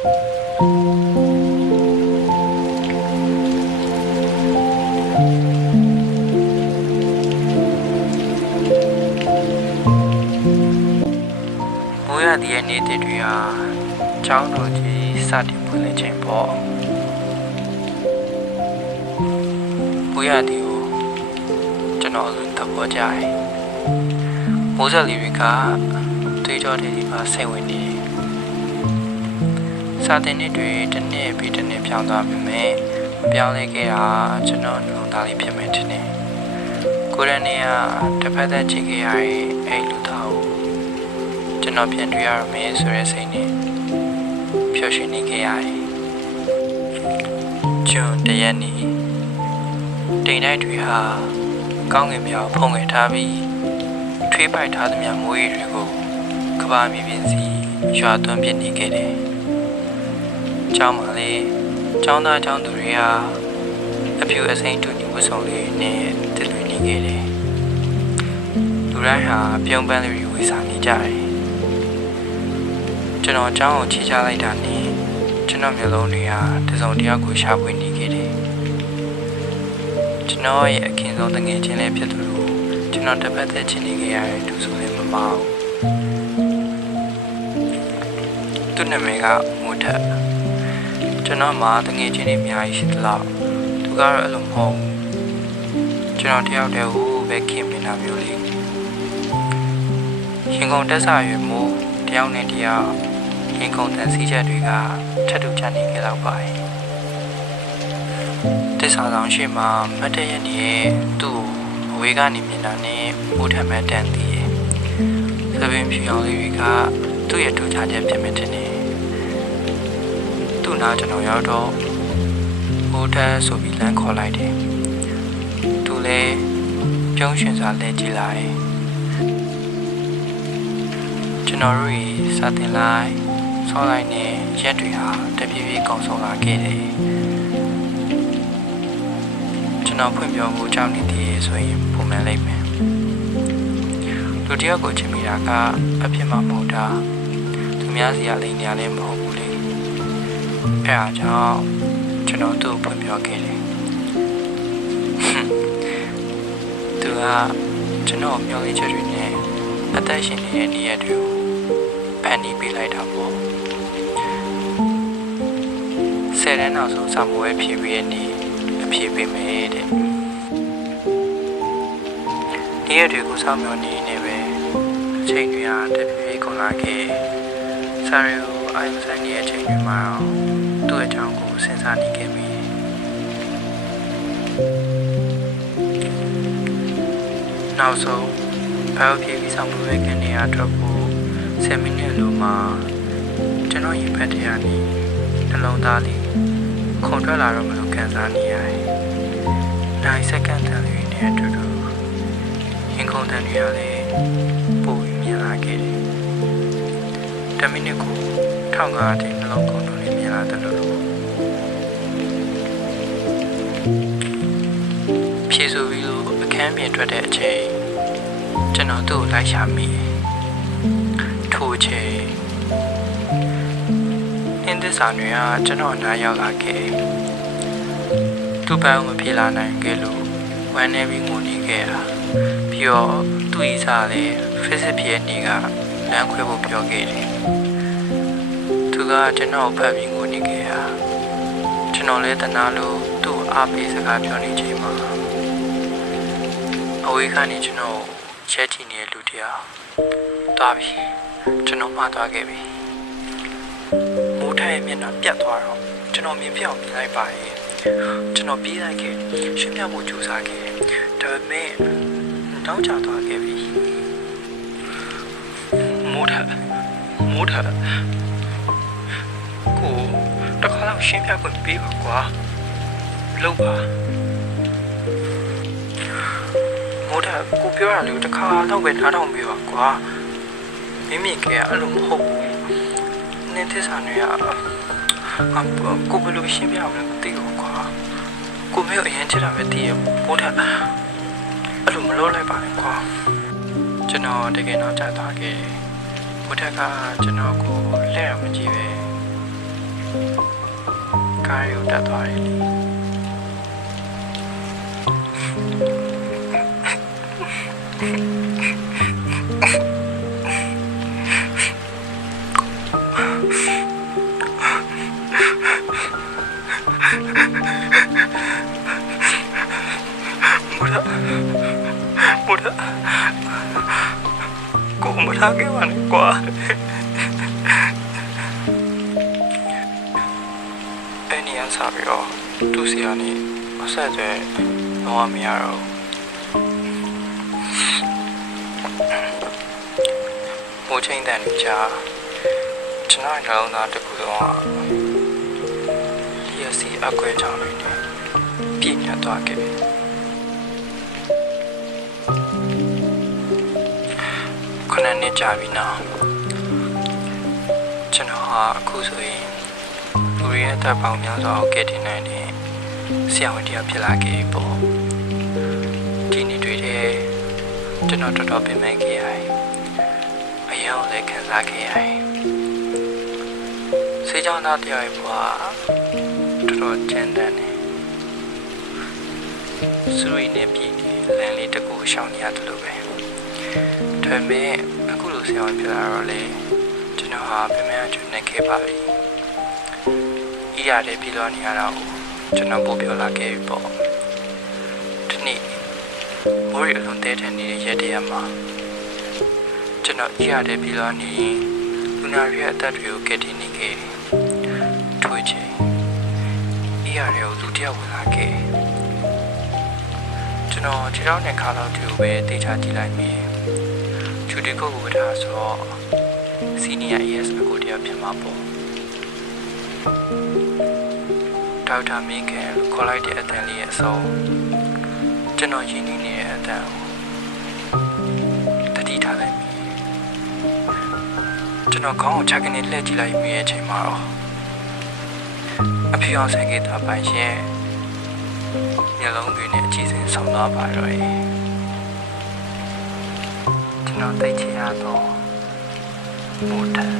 မိုးရသည့်ရဲ့နေ့တွေဟာကျောင်းတော်ကြီးစတင်ဖွင့်လှစ်ခြင်းပေါ့မိုးရသည်ကိုကျွန်တော်သဘောကျတယ်မိုးဆက်လေးတွေကတွေးကြောတဲ့ဒီမှာစိတ်ဝင်နေစာသင်နှစ်တွေတစ်နှစ်ပြီးတစ်နှစ်ပြောင်းသွားပြီမဲ့ပြောင်းလဲခဲ့တာကျွန်တော်နှလုံးသားလေးဖြစ်မယ်ထင်တယ်ကိုရနေကတစ်ဖက်သက်ကြည့်ခဲ့ရတဲ့အဲ့လူသားကိုကျွန်တော်ပြန်တွေ့ရမယ်ဆိုတဲ့စိတ်နဲ့ပျော်ရွှင်နေခဲ့ရတယ်။ကျွန်တရက်နေ့တိမ်တိုက်တွေဟာကောင်းကင်မြောက်ဖုံးငယ်ထားပြီးထွေးပိုက်ထားသမျှမိုးရေတွေကိုကဘာမြေပြင်စီရွာသွန်းပစ်နေခဲ့တယ်။ကျောင်းမှာလေကျောင်းသားကျောင်းသူတွေဟာအဖြူအစိမ်းတူညီဝတ်စုံလေးနဲ့တည်လွင်နေခဲ့တယ်။လူတိုင်းဟာပြုံးပန်းလေးဝေစားနေကြတယ်။ကျွန်တော်အကြောင်းကိုချီချလိုက်တာနဲ့ကျွန်တော်မျိုးလုံးတွေကတစုံတယောက်ကိုရှာဖွေနေခဲ့တယ်ကျွန်တော်ရဲ့အခင်ဆုံးတငယ်ချင်းလေးဖြစ်သူတို့ကျွန်တော်တစ်ပတ်သက်ချင်နေခဲ့ရတဲ့သူဆိုလည်းမမအောင်သူနာမည်ကမိုးထက်ကျွန်တော်မှာတငယ်ချင်းတွေအများကြီးရှိသလားသူကတော့အဲ့လိုမဟုတ်ကျွန်တော်တယောက်တည်းဟိုပဲခင်မင်းတာမျိုးလေးရှင်ကုန်တက်စာရွယ်မိုးတယောက်နဲ့တယောက်ရင်ကုန်တန်စီချက်တွေကထပ်တူချနေကြတော့ပါတယ်တစ္ဆာဆောင်ရှိမှမတ်တရရဲ့သူ့အဝေးကနေမြင်တာနဲ့မိုးထက်မှတန်သေးတယ်သပင်ဖြူအောင်လေးတွေကသူ့ရဲ့ထူခြားချက်ဖြစ်မြင်တယ်သူ့နာကျွန်တော်ရောက်တော့မိုးထက်ဆိုပြီးလမ်းခေါ်လိုက်တယ်သူလည်းပြုံးရွှင်စွာလဲကြည့်လိုက်ကျွန်တော်တို့စာတင်လိုက်ဆောလိုက်နဲ့ရက်တွေဟာတပြေးပြေးကောင်းဆုံးလာခဲ့တယ်ကျွန်တော်ဖွင့်ပြောဖို့ကြောက်နေသေးဆိုရင်ပုံမှန်လိုက်မယ်လူတယောက်ကိုချင်မိတာကအဖြစ်မှမဟုတ်တာသူများစီကလိန်နေရလည်းမဟုတ်ဘူးလေအဲအားကြောင့်ကျွန်တော်သူ့ဖွင့်ပြောခဲ့တယ်သူကကျွန်တော်မျှော်လင့်ချက်တွေနဲ့အသက်ရှင်နေတဲ့နေရာတွေကိုဖန်တီးပေးလိုက်တာပေါ့ဆယ်တန်းနောက်ဆုံးစာမိုးရဲ့ဖြည့်ပြီးရဲ့နေ့အဖြည့်ပေးမယ်တဲ့ဒီရက်တွေကိုစောင့်မျှော်နေနေပဲအချိန်တွေကတဖြည်းဖြည်းကုန်လာခဲ့စာရီကိုအာရုံစိုက်နေတဲ့အချိန်တွေမှာသူ့အကြောင်းကိုစဉ်းစားနေခဲ့ပြီနောက်ဆုံးဘာလို့ဖြည့်ပြီးစောင့်မိုးရဲ့ကနေရာထွက်ဖို့10မိနစ်လိုမှကျွန်တော်ရင်ဖတ်တရားနေနှလုံးသားလေးခုန်ထွက်လာတော့မလို့ခံစားနေရတယ်။နိုင်စက္ကန့်တန်တွေနဲ့အတူတူရင်ခုန်တန်တွေကလည်းပိုပြီးမြင်လာခဲ့တယ်။10မိနစ်ကို1500တိနှလုံးခုန်တို့နဲ့မြင်လာတယ်လို့ဖြည့်ဆိုပြီးလို့အခန်းပြင်ထွက်တဲ့အချိန်ကျွန်တော်သူ့ကိုလိုက်ရှာမိထိုးချိန်သစ္စာတွေကကျွန်တော်နားရောက်လာခဲ့သူ့ပန်းမပြေလာနိုင်ခဲ့လို့ဝမ်းနေပြီးငိုနေခဲ့တာပြီးတော့သူ့ဤစားလည်းဖစ်စစ်ဖြစ်နေကလမ်းခွဲဖို့ပြောခဲ့တယ်သူကကျွန်တော်ဖတ်ပြီးငိုနေခဲ့တာကျွန်တော်လည်းတနာလို့သူ့အားပေးစကားပြောနေချိန်မှာအဝေးကနေကျွန်တော်ချက်ချီနေတဲ့လူတယောက်တွားပြီကျွန်တော်မှသွားခဲ့ပြီမိုးထရဲ့မျက်နှာပြတ်သွားတော့ကျွန်တော်မြင်ပြအောင်မြင်လိုက်ပါရဲ့ကျွန်တော်ပြေးလိုက်ခဲ့ရှင်းပြဖို့ကြိုးစားခဲ့ဒါပေမဲ့နောက်ကျသွားခဲ့ပြီမိုးထကိုတခါတော့ရှင်းပြခွင့်ပေးပါကွာလုပ်ပါမိုးထကိုပြောတာလေတခါတော့ပဲနားထောင်ပေးပါကွာမိမိကအဲ့လိုမဟုတ်ဘူးနင်းသစ္စာတွေကကိုဘယ်လိုရှင်းပြအောင်လဲမသိဘူးကွာကိုမျိုးအရင်ချစ်တာပဲတည်ရမိုးထအဲ့လိုမလုပ်လိုက်ပါနဲ့ကွာကျွန်တော်တကယ်တော့ကြာသွားခဲ့မိုးထကကျွန်တော်ကိုလက်ရမကြည့်ပဲ ကားရုပ်တက်သွားတယ်လေကိုမထားခဲ့ပါနဲ့ကွာအဲ့ဒီအစားပြီးတော့သူ့ဆရာနဲ့အဆက်အသွယ်တော့မရတော့မိုးချင်းတန်ကြကျွန်တော်နှလုံးသားတစ်ခုလုံးကလျှက်စီအကွဲချောင်းလေးနဲ့ပြည့်ညတ်သွားခဲ့ပြီခဏနဲ့ကြာပြီနော်ကျွန်တော်ဟာအခုဆိုရင်လူတွေရဲ့တပ်ပေါင်းများစွာကိုကယ်တင်နိုင်တဲ့ဆရာဝန်တရားဖြစ်လာခဲ့ပြီပေါ့ဒီနေ့တွေ့တဲ့ကျွန်တော်တော်တော်ပြင်ပန်းခဲ့ရတယ်အရင်ကလည်းခံစားခဲ့ရတယ်စေချောင်းသားတရားရဲ့ဘဝတော်တော်ကျဉ်းတန်တယ်စူရီနဲ့ပြည်လမ်းလေးတစ်ခုရှောင်နေရတယ်လို့ပဲဒါပေမဲ့အခုလိုဆရာဝန်ဖြစ်လာတော့လေကျွန်တော်ဟာပြင်ပန်းအကျွမ်းနေခဲ့ပါပြီဤရတယ်ပြီးတော့နေရတော့ကျွန်တော်ပို့ပြောလာခဲ့ပြီပေါ့ဒီနေ့မိုးရီအလုံးတဲထန်နေတဲ့ရက်တည်းမှာကျွန်တော်ဤရတယ်ပြီးတော့နေလူနာရဲ့အသက်တွေကိုကယ်တင်နေခဲ့တယ်ထို့ချင်းဤရတယ်ကိုလူတယောက်ဝင်လာခဲ့ကျွန်တော်ခြေထောက်နဲ့ခါလောက်တူပဲတေချာကြည့်လိုက်မိချူတီကိုဝတ်ထားဆိုတော့ Senior AS အကိုတယောက်ဖြစ်မှာပေါ့ဒေါက်တာမင်းခင်လို့ခေါ်လိုက်တဲ့အတန်လေးရဲ့အဆုံးကျွန်တော်ရင်းနှီးနေတဲ့အတန်ကိုတတိထားလိုက်မိကျွန်တော်ခေါင်းကိုချက်ကနေလှည့်ကြည့်လိုက်မိရဲ့အချိန်မှာတော့အဖေအောင်ဆိုင်ကတာပိုင်ရှင်မျက်လုံးတွေနဲ့အကြည့်စင်ဆောင်သွားပါတော့ကျွန်တော်သိချင်ရတော့မို့တယ်